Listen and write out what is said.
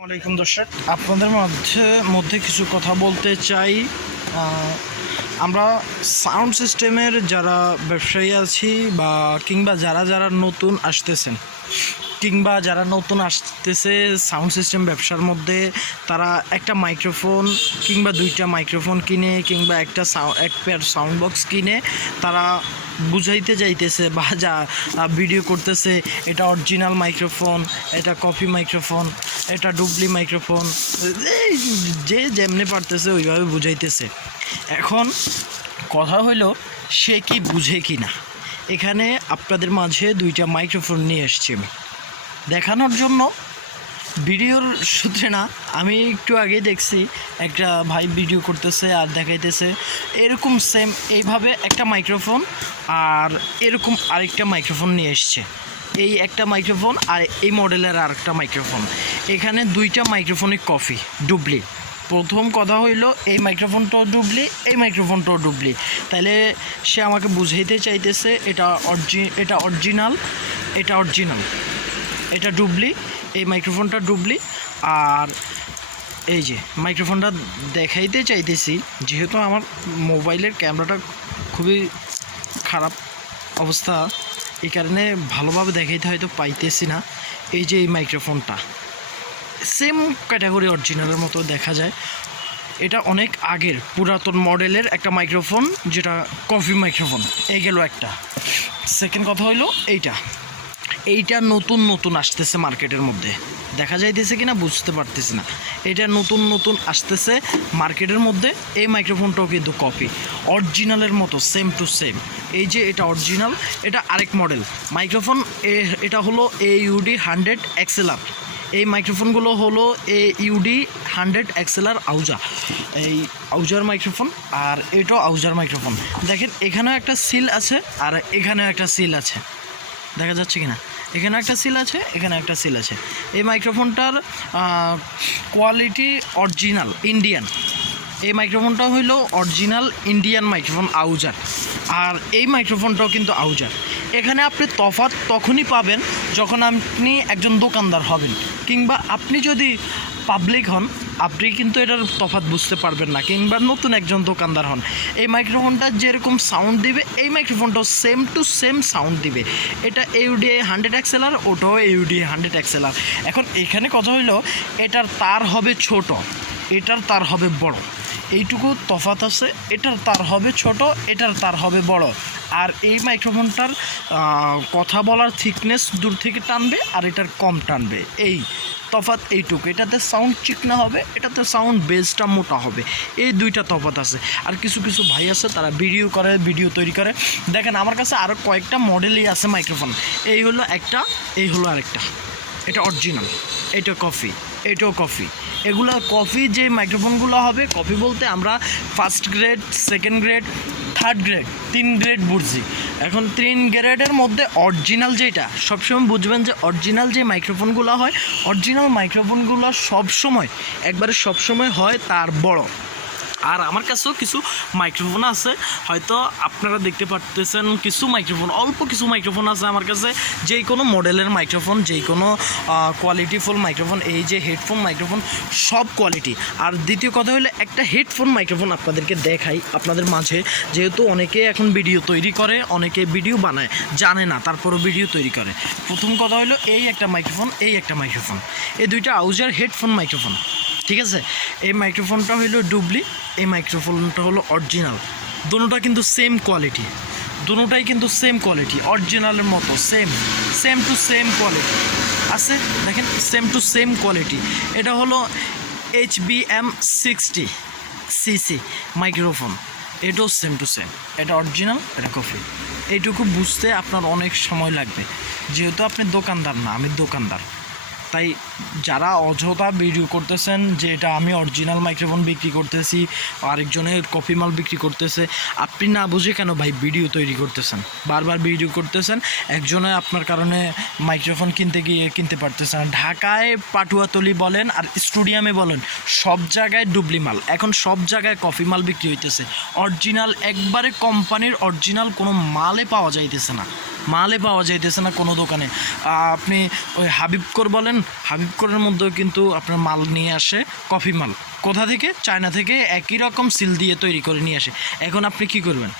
ওয়ালাইকুম দর্শক, আপনাদের মধ্যে কিছু কথা বলতে চাই। আমরা সাউন্ড সিস্টেমের যারা ব্যবসায়ী আছি বা কিংবা যারা নতুন আসতেছেন কিংবা যারা নতুন আসতেছে সাউন্ড সিস্টেম ব্যবসার মধ্যে, তারা একটা মাইক্রোফোন কিংবা দুইটা মাইক্রোফোন কিনে কিংবা এক পেয়ার সাউন্ড বক্স কিনে তারা বুঝাইতে যাইতেছে বা যা ভিডিও করতেছে, এটা অরিজিনাল মাইক্রোফোন, এটা কপি মাইক্রোফোন, এটা ডুবলি মাইক্রোফোন, যে যেমনি পারতেছে ওইভাবে বুঝাইতেছে। এখন কথা হইলো সে কি বুঝে কি না। এখানে আপনাদের মাঝে দুইটা মাইক্রোফোন নিয়ে এসছি আমি দেখানোর জন্য, ভিডিওর সূত্রে না। আমি একটু আগেই দেখছি একটা ভাই ভিডিও করতেছে আর দেখাইতেছে এরকম সেম এইভাবে একটা মাইক্রোফোন আর এরকম আরেকটা মাইক্রোফোন নিয়ে এসছে। এই একটা মাইক্রোফোন আর এই মডেলের আরেকটা মাইক্রোফোন, এখানে দুইটা মাইক্রোফোনই কপি ডুবলি। প্রথম কথা হইলো এই মাইক্রোফোনটাও ডুবলি, এই মাইক্রোফোনটাও ডুবলি। তাইলে সে আমাকে বুঝাইতে চাইতেছে এটা অরিজিনাল, এটা ডুবলি, এই মাইক্রোফোনটা ডুবলি। আর এই যে মাইক্রোফোনটা দেখাইতে চাইতেছি, যেহেতু আমার মোবাইলের ক্যামেরাটা খুবই খারাপ অবস্থা, এই কারণে ভালোভাবে দেখাইতে হয়তো পাইতেছি না। এই যে এই মাইক্রোফোনটা সেম ক্যাটাগরি অরিজিনালের মতো দেখা যায়। এটা অনেক আগের পুরাতন মডেলের একটা মাইক্রোফোন, যেটা কফি মাইক্রোফোন। এই গেল একটা। সেকেন্ড কথা হইলো এইটা নতুন আসতেছে মার্কেটের মধ্যে, দেখা যাইতেছে কিনা বুঝতে পারতেছি না। এটা নতুন আসতেছে মার্কেটের মধ্যে। এই মাইক্রোফোনটাও কিন্তু কপি অরিজিনালের মতো, সেম টু সেম। এই যে এটা অরিজিনাল, এটা আরেক মডেল মাইক্রোফোন। এটা হলো AUD 100 XLR। এই মাইক্রোফোনগুলো হলো AUD 100 XLR আউজা, এই আউজার মাইক্রোফোন। আর এটাও আউজার মাইক্রোফোন। দেখেন এখানেও একটা সিল আছে আর এখানেও একটা সিল আছে, দেখা যাচ্ছে কিনা। এখানে একটা সিল আছে, এখানে একটা সিল আছে। এই মাইক্রোফোনটার কোয়ালিটি অরিজিনাল ইন্ডিয়ান। এই মাইক্রোফোনটা হইলো অরিজিনাল ইন্ডিয়ান মাইক্রোফোন আউজার, আর এই মাইক্রোফোনটাও কিন্তু আউজার। এখানে আপনি তফাৎ তখনই পাবেন যখন আপনি একজন দোকানদার হবেন, কিংবা আপনি যদি পাবলিক হন, আপনি কিন্তু এটার তফাৎ বুঝতে পারবেন না, কিংবা নতুন একজন দোকানদার হন। এই মাইক্রোফোনটা যেরকম সাউন্ড দিবে, এই মাইক্রোফোনটাও সেম টু সেম সাউন্ড দিবে। এটা AUD 100 XLR, ওটাও AUD 100 XLR। এখন এখানে কথা হইলো এটার তার হবে ছোট, এটার তার হবে বড়, এইটুকু তফাৎ আছে। এটার তার হবে ছোট, এটার তার হবে বড়। আর এই মাইক্রোফোনটার কথা বলার থিকনেস দূর থেকে টানবে আর এটার কম টানবে, এই তফাৎ এইটুকু। এটাতে সাউন্ড চিকনা হবে, এটাতে সাউন্ড বেসটা মোটা হবে। এই দুইটা তফাৎ আছে। আর কিছু ভাই আছে তারা ভিডিও তৈরি করে। দেখেন আমার কাছে আরও কয়েকটা মডেলই আছে মাইক্রোফোন। এই হলো একটা, এই হলো আরেকটা। এটা অরিজিনাল, এটা কফি, এটাও কফি। এগুলো কফি যে মাইক্রোফোনগুলো হবে, কফি বলতে আমরা first grade, second grade, third grade, 3 grade বুঝছি। এখন 3 গ্রেডের মধ্যে অরিজিনাল যেটা, সবসময় বুঝবেন যে অরিজিনাল যে মাইক্রোফোনগুলো হয়, অরিজিনাল মাইক্রোফোনগুলো সবসময় হয় তার বড়। আর আমার কাছেও কিছু মাইক্রোফোন আছে, হয়তো আপনারা দেখতে পারতেছেন অল্প কিছু মাইক্রোফোন আছে আমার কাছে, যেই কোনো মডেলের মাইক্রোফোন, যেই কোনো কোয়ালিটিফুল মাইক্রোফোন। এই যে হেডফোন মাইক্রোফোন সব কোয়ালিটি। আর দ্বিতীয় কথা হলো একটা হেডফোন মাইক্রোফোন আপনাদেরকে দেখাই আপনাদের মাঝে, যেহেতু অনেকে এখন ভিডিও তৈরি করে, অনেকে ভিডিও বানায়, জানে না, তারপরও ভিডিও তৈরি করে। প্রথম কথা হলো এই একটা মাইক্রোফোন, এই একটা মাইক্রোফোন, এই দুইটা আউজার হেডফোন মাইক্রোফোন, ঠিক আছে। এই মাইক্রোফোনটা হলো ডুবলি, এই মাইক্রোফোনটা হলো অরিজিনাল। দুটোটা কিন্তু সেম কোয়ালিটি, দুটোটাই কিন্তু সেম কোয়ালিটি, অরিজিনালের মতো সেম টু সেম কোয়ালিটি আছে। দেখেন সেম টু সেম কোয়ালিটি। এটা হলো HBM 60cc মাইক্রোফোন, এটাও সেম টু সেম। এটা অরিজিনাল, এটা কপি। এইটুকু বুঝতে আপনার অনেক সময় লাগবে, যেহেতু আপনি দোকানদার না, আমি দোকানদার। তাই যারা অযথা ভিডিও করতেছেন যে এটা আমি অরিজিনাল মাইক্রোফোন বিক্রি করতেছি, আরেকজনের কপি মাল বিক্রি করতেছে, আপনি না বুঝে কেন ভাই ভিডিও তৈরি করতেছেন, বারবার ভিডিও করতেছেন, একজনে আপনার কারণে মাইক্রোফোন কিনতে পারতেছেন। ঢাকায় পাটুয়াতলি বলেন আর স্টুডিয়ামে বলেন, সব জায়গায় ডুবলি মাল, এখন সব জায়গায় কপি মাল বিক্রি হইতেছে। অরিজিনাল একবারে কোম্পানির অরিজিনাল কোনো মালে পাওয়া যাইতেছে না। মালে পাওয়া যাইতেছে না কোনো দোকানে। আপনি ওই হাবিবকর বলেন, হাবিবকরের মধ্যেও কিন্তু আপনার মাল নিয়ে আসে কফি মাল। কোথা থেকে? চায়না থেকে একই রকম সিল দিয়ে তৈরি করে নিয়ে আসে। এখন আপনি কি করবেন?